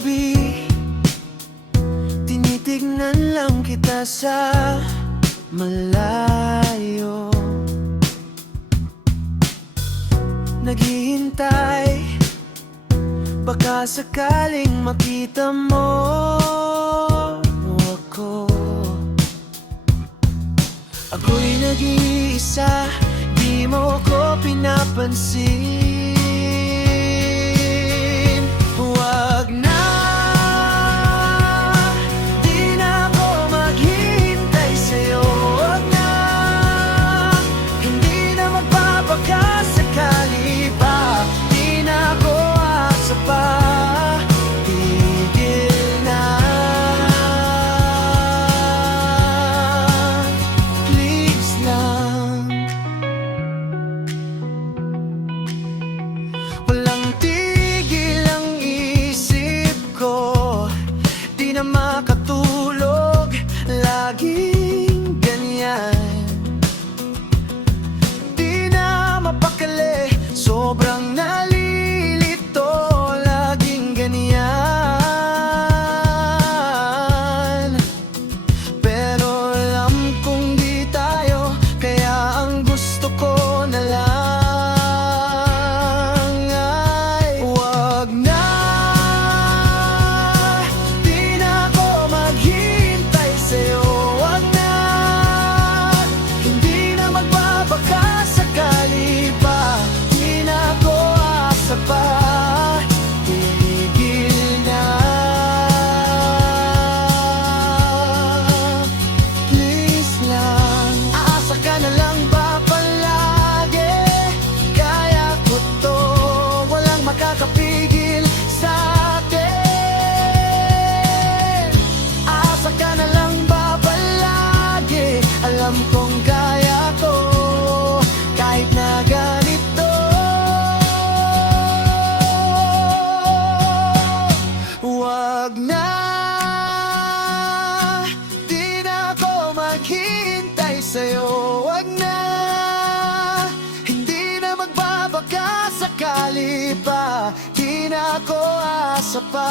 gabi, tinitignan lang kita sa malayo. Naghihintay, baka sakaling makita mo ako. Ako'y nag-iisa, di mo ko pinapansin. Huwag na, di na ako maghihintay sa'yo. Huwag na, hindi na magpapakasakali pa. Di na ako asa pa, tigil na. Please lang. Walang tigil ang isip ko, di na makatulog, laging ganyan. Di na mapakali, sobrang nalilito, laging ganyan. Pero alam kong di tayo, kaya ang gusto ko na lang ay huwag na. Di na ako maghihintay sa'yo. Huwag na, hindi na magbabakasakali pa. Di na ako asa pa, tigil na. Please lang, aasa ka na lang ba palagi? Kaya ko to, walang makakapigil sa atin. Aasa ka na lang ba palagi? Alam kong kaya ko, kahit na ganito. Huwag na, di na ako maghihintay sa'yo. Huwag na, hindi na magbabakasakali pa. Di na ako asa pa.